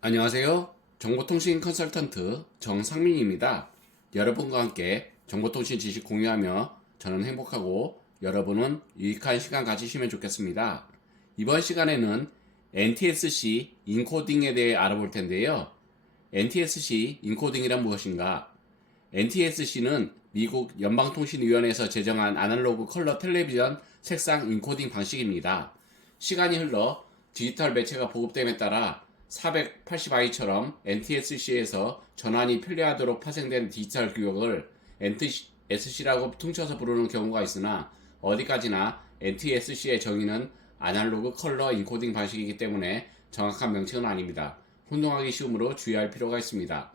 안녕하세요. 정보통신 컨설턴트 정상민입니다. 여러분과 함께 정보통신 지식 공유하며 저는 행복하고 여러분은 유익한 시간 가지시면 좋겠습니다. 이번 시간에는 NTSC 인코딩에 대해 알아볼 텐데요. NTSC 인코딩이란 무엇인가? NTSC는 미국 연방통신위원회에서 제정한 아날로그 컬러 텔레비전 색상 인코딩 방식입니다. 시간이 흘러 디지털 매체가 보급됨에 따라 480i처럼 NTSC에서 전환이 편리하도록 파생된 디지털 규격을 NTSC라고 퉁쳐서 부르는 경우가 있으나 어디까지나 NTSC의 정의는 아날로그 컬러 인코딩 방식이기 때문에 정확한 명칭은 아닙니다. 혼동하기 쉬우므로 주의할 필요가 있습니다.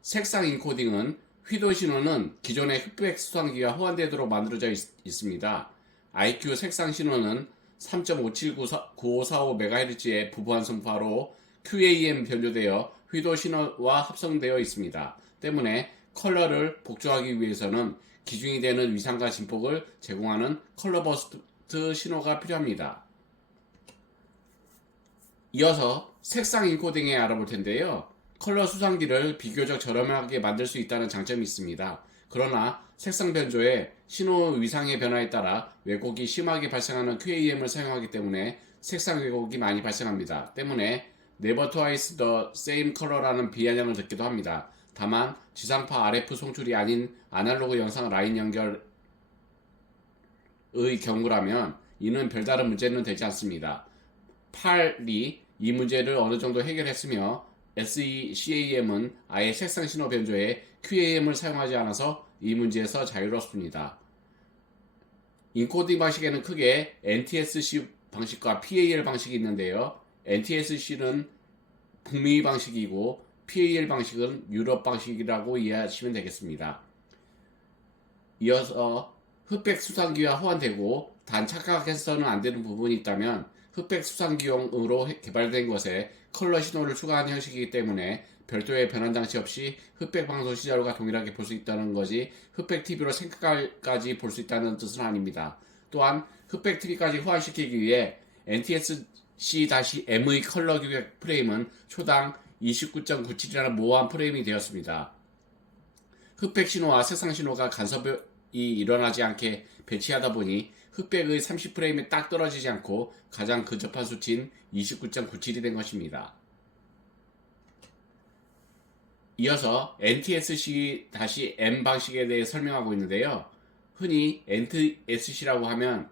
색상 인코딩은 휘도 신호는 기존의 흑백 수상기와 호환되도록 만들어져 있습니다. IQ 색상 신호는 3.579545MHz의 부부한 성파로 QAM 변조되어 휘도 신호와 합성되어 있습니다. 때문에 컬러를 복조하기 위해서는 기준이 되는 위상과 진폭을 제공하는 컬러 버스트 신호가 필요합니다. 이어서 색상 인코딩에 알아볼 텐데요. 컬러 수상기를 비교적 저렴하게 만들 수 있다는 장점이 있습니다. 그러나 색상 변조에 신호 위상의 변화에 따라 왜곡이 심하게 발생하는 QAM을 사용하기 때문에 색상 왜곡이 많이 발생합니다. 때문에 Never Twice the Same Color라는 비아냥을 듣기도 합니다. 다만 지상파 RF 송출이 아닌 아날로그 영상 라인 연결의 경우라면 이는 별다른 문제는 되지 않습니다. 8이 이 문제를 어느 정도 해결했으며 SECAM은 아예 색상 신호 변조에 QAM을 사용하지 않아서 이 문제에서 자유롭습니다. 인코딩 방식에는 크게 NTSC 방식과 PAL 방식이 있는데요. NTSC는 북미 방식이고 PAL 방식은 유럽 방식이라고 이해하시면 되겠습니다. 이어서 흑백 수상기와 호환되고 단 착각해서는 안 되는 부분이 있다면 흑백 수상기용으로 개발된 것에 컬러 신호를 추가한 형식이기 때문에 별도의 변환 장치 없이 흑백 방송 시절과 동일하게 볼 수 있다는 것이 흑백 TV로 생각까지 볼 수 있다는 뜻은 아닙니다. 또한 흑백 TV까지 호환시키기 위해 NTSC-M의 컬러 규격 프레임은 초당 29.97이라는 모호한 프레임이 되었습니다. 흑백 신호와 색상 신호가 간섭이 일어나지 않게 배치하다 보니 흑백의 30프레임에 딱 떨어지지 않고 가장 근접한 수치인 29.97이 된 것입니다. 이어서 NTSC-M 방식에 대해 설명하고 있는데요. 흔히 NTSC라고 하면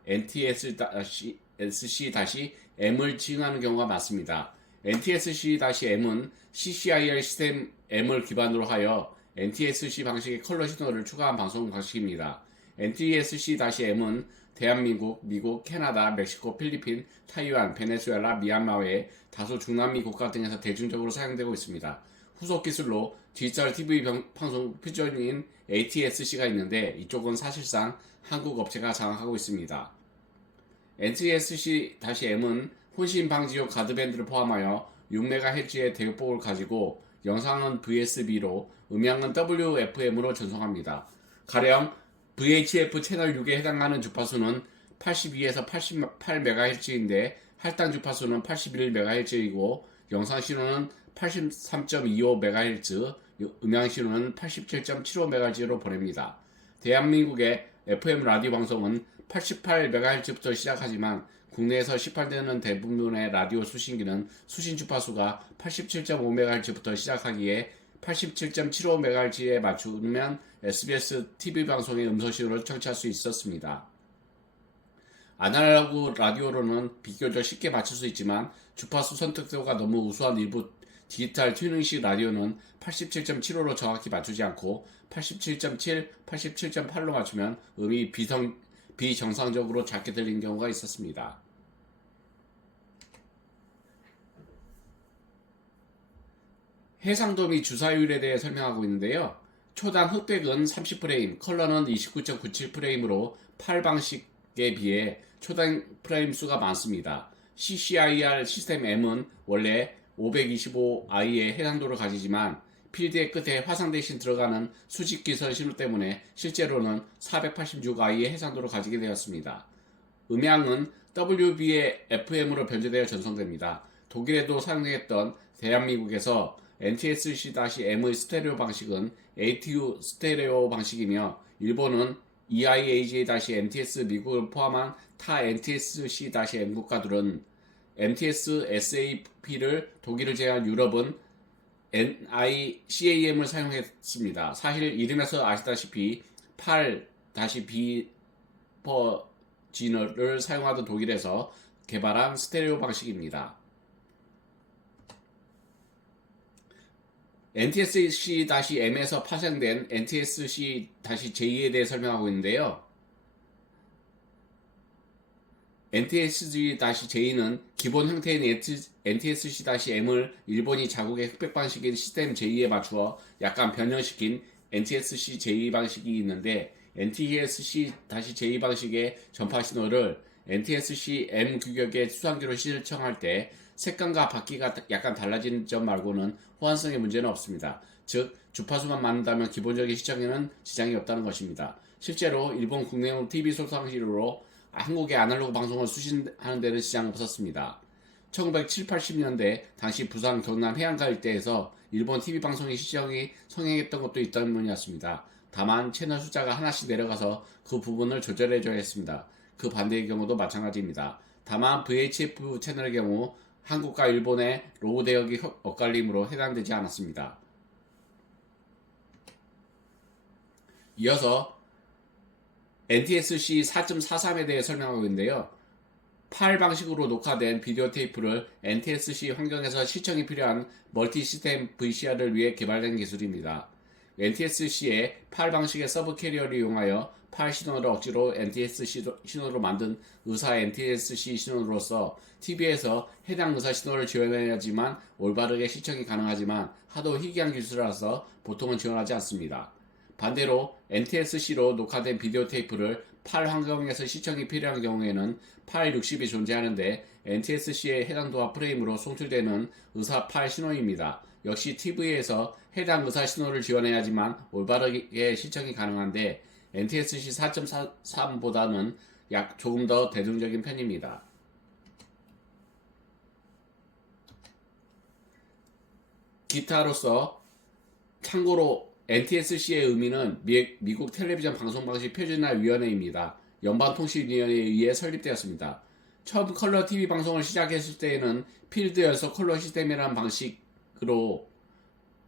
NTSC-M을 칭하는 경우가 많습니다. NTSC-M은 CCIR 시스템 M을 기반으로 하여 NTSC 방식의 컬러 신호를 추가한 방송 방식입니다. NTSC-M은 대한민국, 미국, 캐나다, 멕시코, 필리핀, 타이완, 베네수엘라, 미얀마 외 다수 중남미 국가 등에서 대중적으로 사용되고 있습니다. 후속 기술로 디지털 TV 방송 표준인 ATSC가 있는데 이쪽은 사실상 한국 업체가 장악하고 있습니다. NTSC-M은 혼신 방지용 가드밴드를 포함하여 6MHz의 대역폭을 가지고 영상은 VSB로 음향은 WFM으로 전송합니다. 가령 VHF 채널 6에 해당하는 주파수는 82에서 88MHz인데 할당 주파수는 81MHz이고 영상 신호는 83.25MHz, 음향 신호는 87.75MHz로 보냅니다. 대한민국의 FM 라디오 방송은 88MHz부터 시작하지만 국내에서 시판되는 대부분의 라디오 수신기는 수신 주파수가 87.5MHz부터 시작하기에 87.75MHz에 맞추면 SBS TV 방송의 음성 신호를 청취할 수 있었습니다. 아날로그 라디오로는 비교적 쉽게 맞출 수 있지만 주파수 선택도가 너무 우수한 일부 디지털 튜닝식 라디오는 87.75로 정확히 맞추지 않고 87.7, 87.8로 맞추면 음이 비정상적으로 작게 들리는 경우가 있었습니다. 해상도 및 주사율에 대해 설명하고 있는데요. 초당 흑백은 30프레임, 컬러는 29.97프레임으로 PAL 방식에 비해 초당 프레임 수가 많습니다. CCIR 시스템 M은 원래 525i의 해상도를 가지지만 필드의 끝에 화상 대신 들어가는 수직기선 신호 때문에 실제로는 486i의 해상도를 가지게 되었습니다. 음향은 WB의 FM으로 변제되어 전송됩니다. 독일에도 사용했던 대한민국에서 NTSC-M의 스테레오 방식은 ATU 스테레오 방식이며 일본은 EIAJ-NTS 미국을 포함한 타 NTSC-M 국가들은 MTS SAP를 독일을 제외한 유럽은 NICAM을 사용했습니다. 사실 이름에서 아시다시피 8-B 버진을 사용하던 독일에서 개발한 스테레오 방식입니다. NTSC-M에서 파생된 NTSC-J에 대해 설명하고 있는데요. NTSC-J는 기본 형태인 NTSC-M을 일본이 자국의 흑백 방식인 시스템 J에 맞추어 약간 변형시킨 NTSC-J 방식이 있는데 NTSC-J 방식의 전파 신호를 NTSC-M 규격의 수상기로 신청할 때 색감과 바퀴가 약간 달라지는 점 말고는 호환성의 문제는 없습니다. 즉 주파수만 맞는다면 기본적인 시청에는 지장이 없다는 것입니다. 실제로 일본 국내용 TV 소상기로 한국의 아날로그 방송을 수신하는 데는 지장은 없었습니다. 1970, 80년대 당시 부산 경남 해안가 일대에서 일본 TV 방송의 시청이 성행했던 것도 있다는 문이었습니다. 다만 채널 숫자가 하나씩 내려가서 그 부분을 조절해줘야 했습니다. 그 반대의 경우도 마찬가지입니다. 다만 VHF 채널의 경우 한국과 일본의 로우 대역이 엇갈림으로 해당되지 않았습니다. 이어서 NTSC 4.43에 대해 설명하고 있는데요. 파일 방식으로 녹화된 비디오 테이프를 NTSC 환경에서 시청이 필요한 멀티 시스템 VCR을 위해 개발된 기술입니다. NTSC의 파일 방식의 서브 캐리어를 이용하여 파일 신호를 억지로 NTSC 신호로 만든 의사 NTSC 신호로서 TV에서 해당 의사 신호를 지원해야지만 올바르게 시청이 가능하지만 하도 희귀한 기술이라서 보통은 지원하지 않습니다. 반대로 NTSC로 녹화된 비디오 테이프를 PAL 환경에서 시청이 필요한 경우에는 PAL 60이 존재하는데 NTSC에 해당 도화 프레임으로 송출되는 의사 PAL 신호입니다. 역시 TV에서 해당 의사 신호를 지원해야지만 올바르게 시청이 가능한데 NTSC 4.43보다는 조금 더 대중적인 편입니다. 기타로서 참고로 NTSC의 의미는 미국 텔레비전 방송방식 표준화 위원회입니다. 연방통신위원회에 의해 설립되었습니다. 처음 컬러 TV 방송을 시작했을 때에는 필드 연속 컬러 시스템이라는 방식으로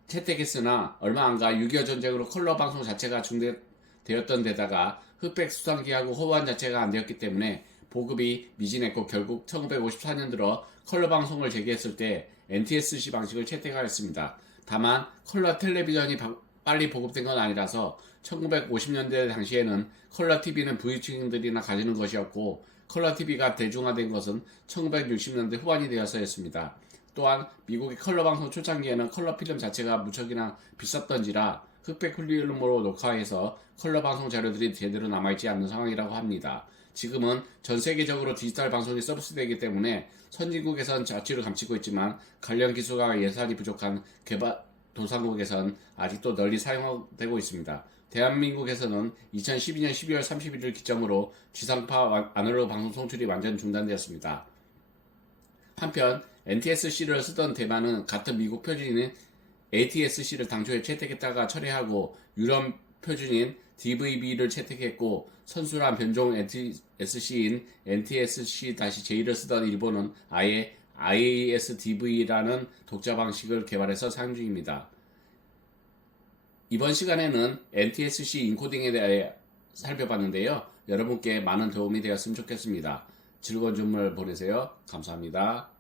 채택했으나 얼마 안가 6.25 전쟁으로 컬러 방송 자체가 중단되었던 데다가 흑백 수상기하고 호환 자체가 안되었기 때문에 보급이 미진했고 결국 1954년 들어 컬러 방송을 재개했을 때 NTSC 방식을 채택하였습니다. 다만 컬러 텔레비전이 빨리 보급된 건 아니라서 1950년대 당시에는 컬러 TV는 부유층들이나 가지는 것이었고 컬러 TV가 대중화된 것은 1960년대 후반이 되어서였습니다. 또한 미국의 컬러 방송 초창기에는 컬러 필름 자체가 무척이나 비쌌던지라 흑백 필름으로 녹화해서 컬러 방송 자료들이 제대로 남아있지 않는 상황이라고 합니다. 지금은 전 세계적으로 디지털 방송이 서비스되기 때문에 선진국에선 자취를 감추고 있지만 관련 기술과 예산이 부족한 개발도상국에선 아직도 널리 사용되고 있습니다. 대한민국에서는 2012년 12월 31일 기점으로 지상파 아날로그 방송 송출이 완전 중단되었습니다. 한편 NTSC를 쓰던 대만은 같은 미국 표준인 ATSC를 당초에 채택했다가 철회하고 유럽 표준인 DVB를 채택했고 선순환 변종 NTSC인 NTSC-J를 쓰던 일본은 아예 IAS-DV라는 독자 방식을 개발해서 사용 중입니다. 이번 시간에는 NTSC 인코딩에 대해 살펴봤는데요. 여러분께 많은 도움이 되었으면 좋겠습니다. 즐거운 주말 보내세요. 감사합니다.